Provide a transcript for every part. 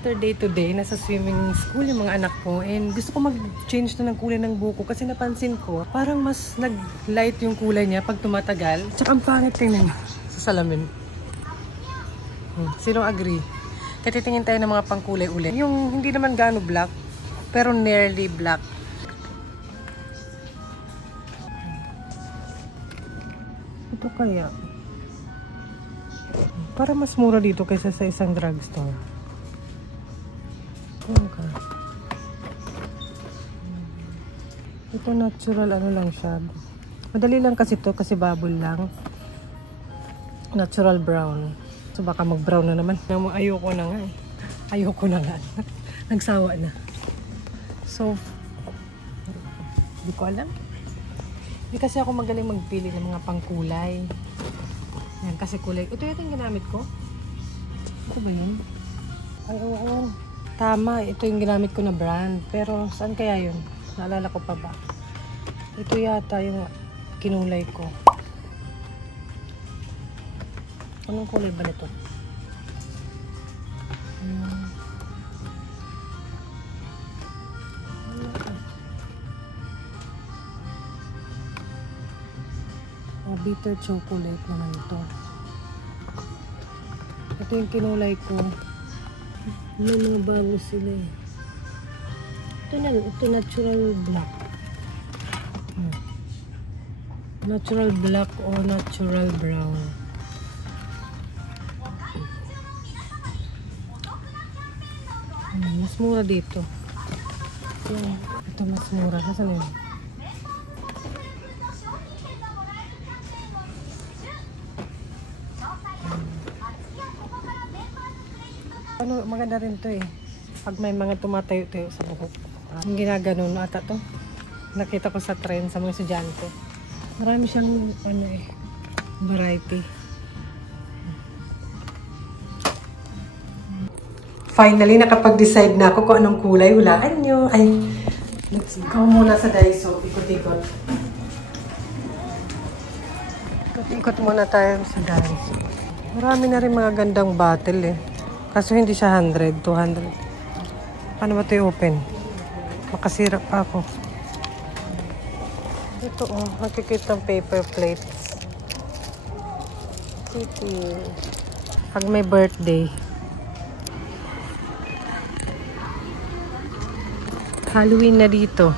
Saturday today, nasa swimming school yung mga anak ko. And gusto ko mag-change na ng kulay ng buko kasi napansin ko, parang mas nag-light yung kulay niya pag tumatagal. Tsaka ang pangit tingnan sa salamin. Sino agree? Kaya titingin tayo ng mga pangkulay ulit. Yung hindi naman gaano black, pero nearly black. Ito kaya. Para mas mura dito kaysa sa isang drugstore. Okay. Ito natural ano lang siya. Madali lang kasi to kasi bubble lang. Natural brown. So baka mag-brown na naman. Ayoko na nga eh. Ayoko na nga. Nagsawa na. So, hindi ko alam. Hindi kasi ako magaling magpili ng mga pangkulay. Yan, kasi kulay. Ito yung ginamit ko. Ito ba yun? Ay, oo. Tama, ito yung ginamit ko na brand. Pero, saan kaya yun? Naalala ko pa ba? Ito yata yung kinulay ko. Anong kulay ba nito? Bitter chocolate naman ito. Ito yung kinulay ko. May mga bago sila eh. Ito natural black. Natural black o natural brown. Mas mura dito. Ito mas mura. Saan yun? Ano, maganda rin to eh. Pag may mga tumatayo-tayo sa buhok. Ang ginaganon ata to. Nakita ko sa trend sa mga estudyante. Marami siyang ano eh, variety. Finally, nakapag-decide na ako kung anong kulay. Hulaan nyo. Ay, let's go muna sa Daiso. Ikot-ikot. Ikot muna tayo sa Daiso. Marami na rin mga gandang bottle eh. Kaso hindi siya 100, 200. Paano ba ito i-open? Makasira pa ako. Ito oh, nakikita ng paper plates. City. Pag may birthday. Halloween na dito.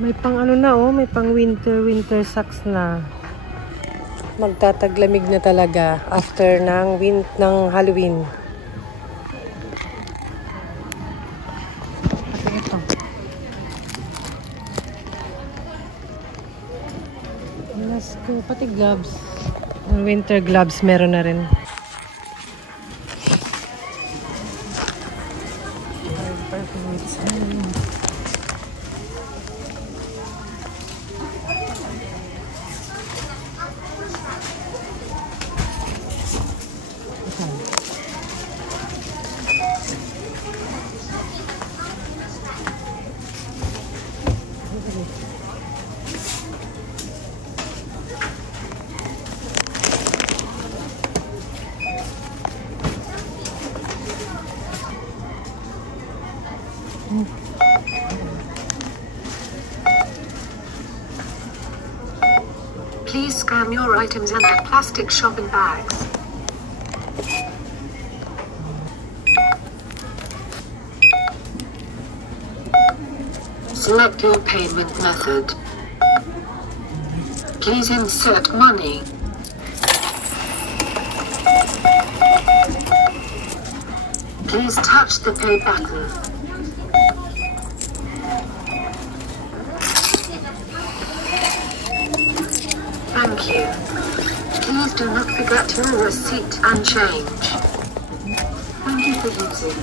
May pang ano na oh, may pang winter socks na. Magtataglamig na talaga after ng Halloween. Pati ito. Let's go. Pati gloves. Winter gloves meron na rin. Please scan your items and the plastic shopping bags. Select your payment method. Please insert money. Please touch the pay button. Thank you. Please do not forget your receipt and change. Thank you for using.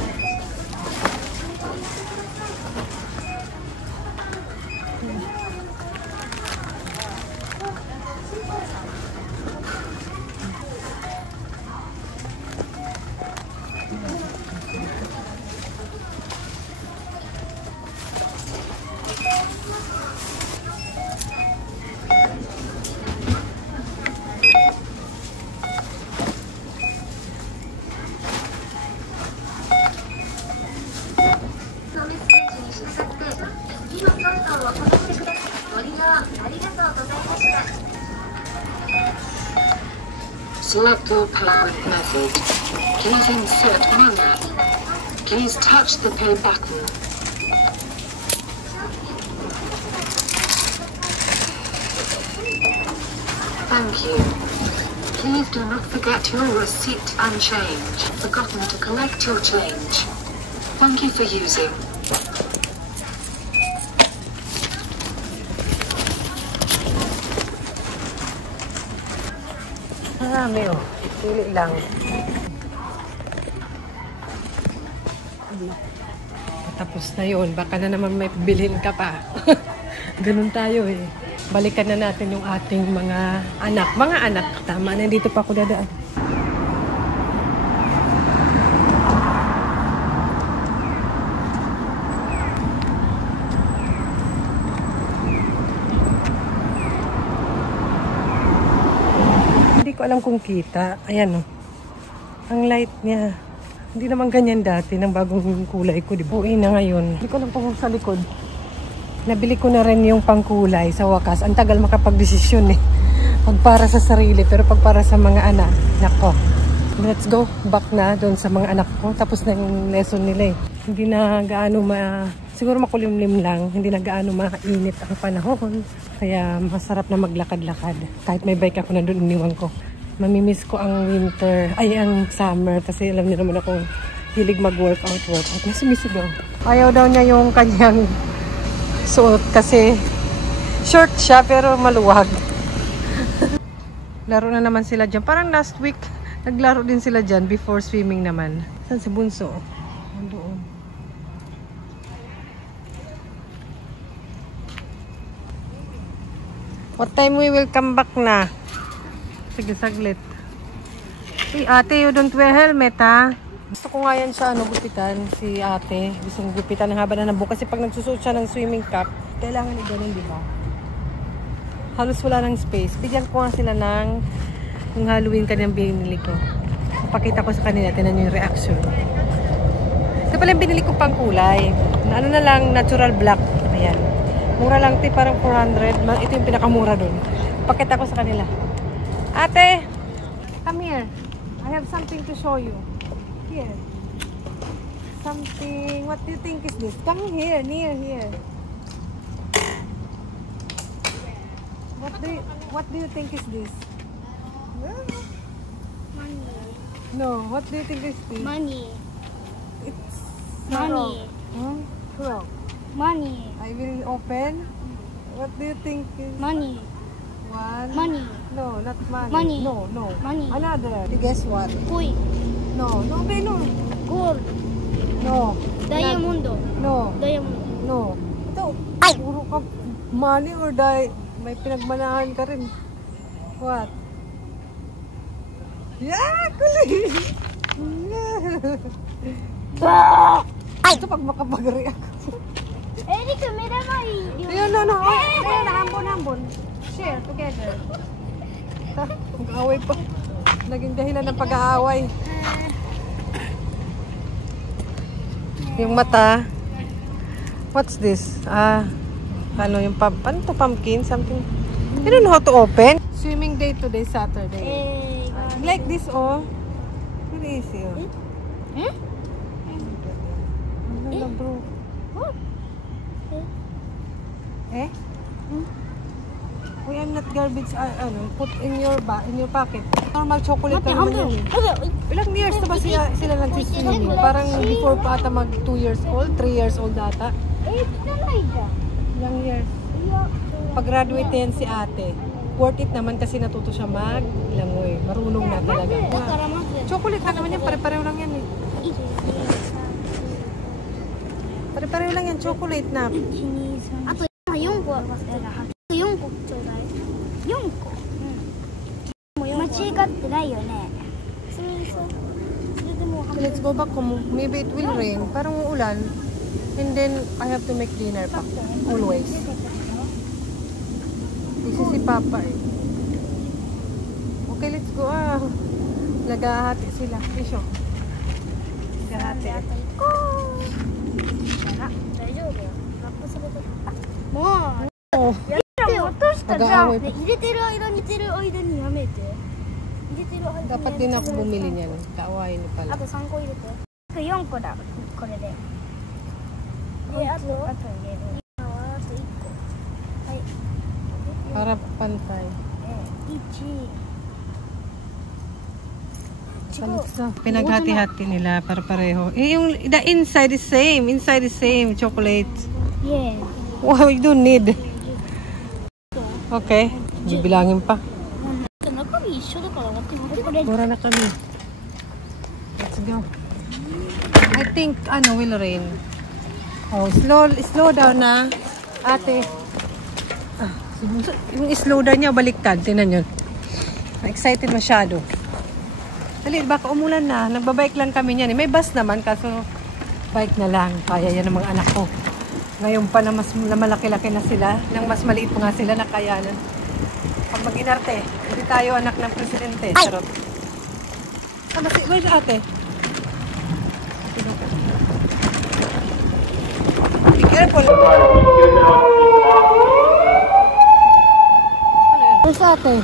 Select your payment method. Please insert money. Please touch the pay button. Thank you. Please do not forget your receipt and change. Forgotten to collect your change. Thank you for using. Marami oh. Pili lang. Tapos na yun. Baka na naman may bilhin ka pa. Ganun tayo eh. Balikan na natin yung ating mga anak. Mga anak. Tama, nandito pa ako dadaan. Hindi ko alam kung kita. Ayan oh. Ang light niya. Hindi naman ganyan dati ng bagong kulay ko. Buuin na ngayon. Hindi ko alam kung sa likod. Nabili ko na rin yung pangkulay sa wakas. Ang tagal makapag-desisyon eh. Pag para sa sarili, pero pag para sa mga anak, nako. Let's go back na doon sa mga anak ko. Tapos na yung lesson nila eh. Hindi na gaano siguro makulimlim lang. Hindi na gaano mainit ang panahon. Kaya masarap na maglakad-lakad. Kahit may bike ako na doon, iniwan ko. Mamimiss ko ang winter, ang summer. Kasi alam niyo naman akong hilig mag-workout. Nasumisigaw. Ayaw daw niya yung kanyang suot kasi short siya pero maluwag. Laro na naman sila dyan. Parang last week, naglaro din sila dyan before swimming naman. Saan si Bunso? Doon. What time we will come back na? Sige, saglit. Si ate, you don't wear helmet ha? Gusto ko nga yan siya, gupitan, si ate. Gusto kong gupitan ng haba na nabuo. Kasi pag nagsusuot siya ng swimming cap, kailangan i-ganon, di ba? Halos wala ng space. Bigyan ko nga sila ng Halloween kanyang binili ko. Papakita ko sa kanila, tinan nyo yung reaction. Ito pala yung binili ko pang kulay. Ano na lang, natural black. Ayan. Mura lang, parang 400. Ito yung pinakamura dun. Pakita ko sa kanila. Ate, come here. I have something to show you. Here. Something. What do you think is this? Come here, near here. What do you think is this? Money. No, what do you think is this? Money. It's Money. Frog. Money. I will open. What do you think is Money. one? Money. No, not money. Money. No. Money. Another. Guess what? Koi. No, okay, no. Gold. No. Diamond. No. Diamond. No. Ito, puro ka money or may pinagmanahan ka rin. What? Yeah, kulit! Yeah. Ito pag makapag-react. Erika, mera mai. Ayun, no. Ayun, hambon. Share together. Mag-aaway pa. Naging dahilan ng pag-aaway. Yung mata. What's this? Ano yung ano to, pumpkin? Something. You don't know how to open? Swimming day today, Saturday. Like this, oh. Very easy, oh. Ano na, bro? Eh? Uy, I'm not garbage. Put in your pocket. Normal chocolate ka naman yan eh. Ilang years na ba sila nagsiswimming? Parang before pa ata mag 2 years old, 3 years old ata. Ilang years? Pag-graduate na yan si ate. Worth it naman kasi natuto siya mag-langoy. Marunong na talaga. Chocolate lang naman yan. Pare-pareho lang yan eh. Pare-pareho lang yan. Chocolate na. あと4個4個ちょうだい4個間違ってないよね Let's go back home. Maybe it will rain. Parang uulan. And then, I have to make dinner pa. Always. Kasi si Papa eh. Okay, let's go. Nagahati sila. Isyo. Nagahati. もうやって落としたじゃん入れてる間にやめて Dapat din ako bumili niyan. Kaawain niyo pala. あと3個入れて。4個だ。これで。で、あと入れる。今はあと1個。はい。 Para pantay. 1。 Pinaghati-hati nila para pareho. Eh, yung the inside is same. Inside is same. Chocolate. Yeah. Wow, you don't need. Okay. Bibilangin pa. 中身一緒だから割って持ってこれ。 Mura na kami. Let's go. I think, will rain. Oh, slow down na. Ate. Yung slow down niya, baliktad. Tingnan yun. Excited masyado. Dali, baka umulan na. Nagbabike lang kami niyan. May bus naman, kaso bike na lang. Kaya yan ng mga anak ko. Ngayon pa na mas na malaki-laki na sila. Nang mas maliit pa nga sila na kayanan. Pag mag-inarte, hindi tayo anak ng presidente. Charot. Where's ate? Be careful. Where's ate?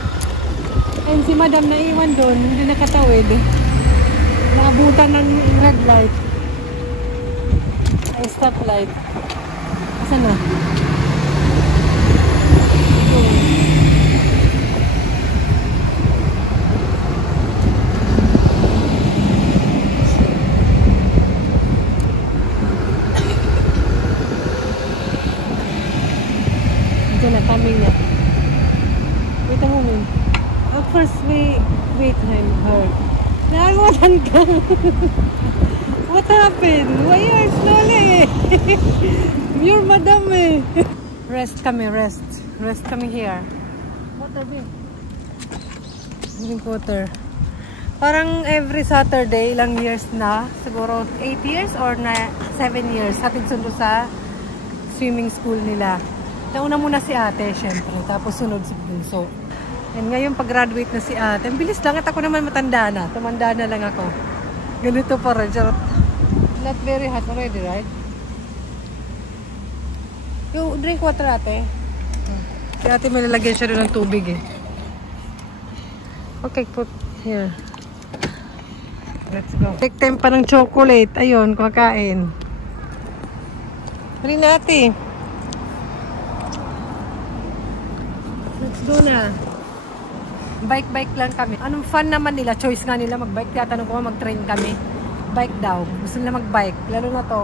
Ayun si madam na iwan doon. Hindi nakatawid. Naabutan ng red light. Ay, stop light. Asan na? Na coming na. Wait a moment. Oh, first wait her. Nagawalan ka. What happened? Why you are slowly? You're madam eh. Rest kami, rest. Rest kami here. Water bin. Drink water. Parang every Saturday, ilang years na. Siguro 8 years or 7 years. Hatid sundo sa swimming school nila. Nauna muna si ate, syempre. Tapos sunod si Bunso. And ngayon, pag-graduate na si ate, ang bilis lang at ako naman matanda na. Tumanda na lang ako. Ganito pa rin. Not very hot already, right? Yung drink water ate. Si ate may lalagyan siya rin ng tubig eh. Okay, put here. Let's go. Take time pa ng chocolate. Ayun, kumakain. Rin natin. Let's go na. Bike lang kami. Anong fun naman nila? Choice nga nila mag-bike. Tatanong ko mag-train kami. Bike daw. Gusto nila mag-bike. Lalo na to.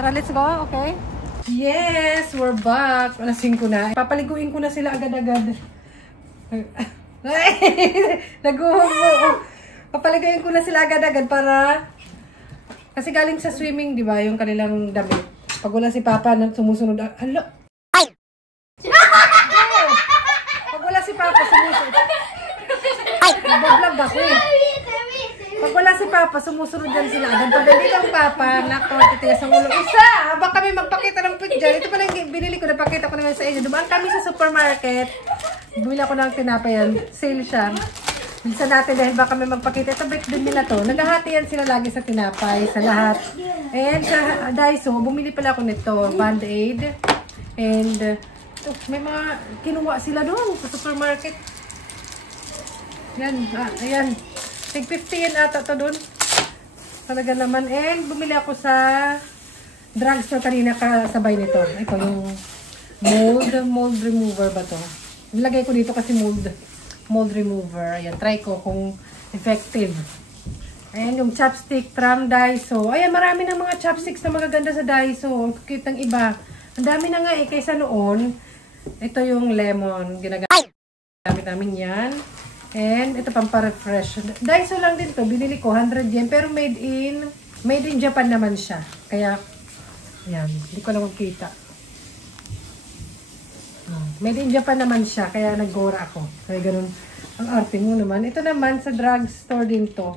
Tara, let's go. Okay? Yes! We're back. Alas 5 na. Papaliguin ko na sila agad-agad. Papaliguin ko na sila agad-agad para kasi galing sa swimming, di ba? Yung kanilang damit. Pag wala si Papa, sumusunod. Hala! Wala si Papa sumusunod. Nag-vlog ako eh. Pag wala si Papa, sumusunod dyan sila. Pag hindi lang Papa, nako, titigas ang ulo. Isa! Habang kami magpakita ng picture. Ito pala yung binili ko, napakita ko naman sa inyo. Dumaan kami sa supermarket. Bumili ako ng tinapay yan. Sale siya. Minsan natin dahil baka kami magpakita. Ito break din nila to. Naghahatian sila lagi sa tinapay, sa lahat. And sa Daiso, bumili pala ako nito. Band-Aid. And may mga kinuha sila doon sa supermarket. Yan, ayan. Tig 50 yan ata to doon. Talaga naman. And bumili ako sa drugstore kanina kasabay nito. Ito yung mold remover ba to? Nilagay ko dito kasi mold remover. Ayan, try ko kung effective. Ayan, yung chopstick from Daiso. Ayan, marami ng mga chopsticks na magaganda sa Daiso. Ang cute ng iba. Ang dami na nga eh, kaysa noon. Ito yung lemon. Ginagamit namin yan. And ito pang pa-refresh. Daiso lang din to. Binili ko 100 yen. Pero made in Japan naman siya. Kaya, yan. Hindi ko lang magkita. Made in Japan naman siya. Kaya nag-gora ako. Kaya ganun. Ang arte mo naman. Ito naman sa drugstore din to.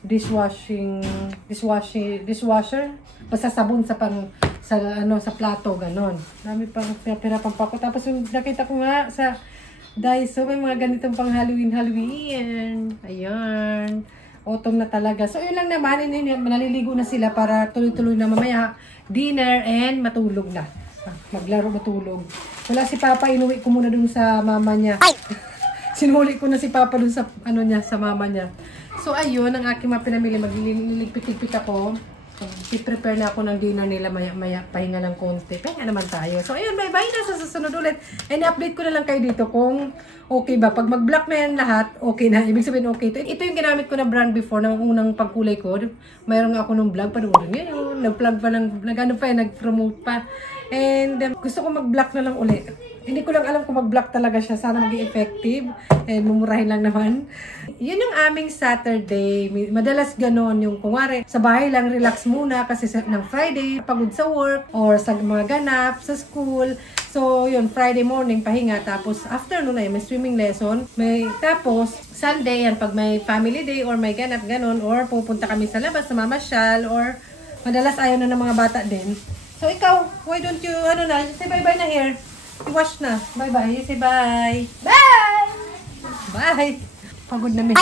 Dishwasher. Basta sabon sa sa plato, ganon. Dami pang pinapang pa ko. Tapos yung nakita ko nga sa Daiso, may mga ganitong pang Halloween. Ayan. Autumn na talaga. So, yun lang naman. Naliligo na sila para tuloy-tuloy na mamaya dinner and matulog na. Maglaro, matulog. Wala si Papa, inuwi ko muna dun sa mama niya. Sinuli ko na si Papa dun sa, ano niya, sa mama niya. So, ayun, ang aking mga pinamili. Magliligpit-ligpit ako. So, i-prepare na ako ng dinner nila maya-maya. Pahinga ng konti. Pahinga naman tayo. So, ayun, bye-bye na sa susunod ulit. And update ko na lang kayo dito kung okay ba. Pag mag-block na yan lahat, okay na. Ibig sabihin, okay. Ito yung ginamit ko na brand before, ng unang pagkulay ko. Mayroon ako nung vlog. Panoorin ngayon. Nag-plug pa nag-promote pa. And gusto ko mag-block na lang ulit. Hindi ko lang alam kung mag-block talaga siya. Sana maging effective. And mumurahin lang naman. Yun yung aming Saturday. Madalas ganon yung kunwari. Sa bahay lang, relax muna kasi ng Friday, pagod sa work or sa mga ganap, sa school. So, yun, Friday morning, pahinga. Tapos, afternoon na yun, may swimming lesson. Tapos, Sunday yan, pag may family day or may ganap, ganon. Or pupunta kami sa labas, sa mamasyal. Or madalas ayaw na ng mga bata din. So, ikaw, why don't you, say bye-bye na here. I-wash na. Bye-bye. You say bye. Bye! Bye! Pagod na, miss.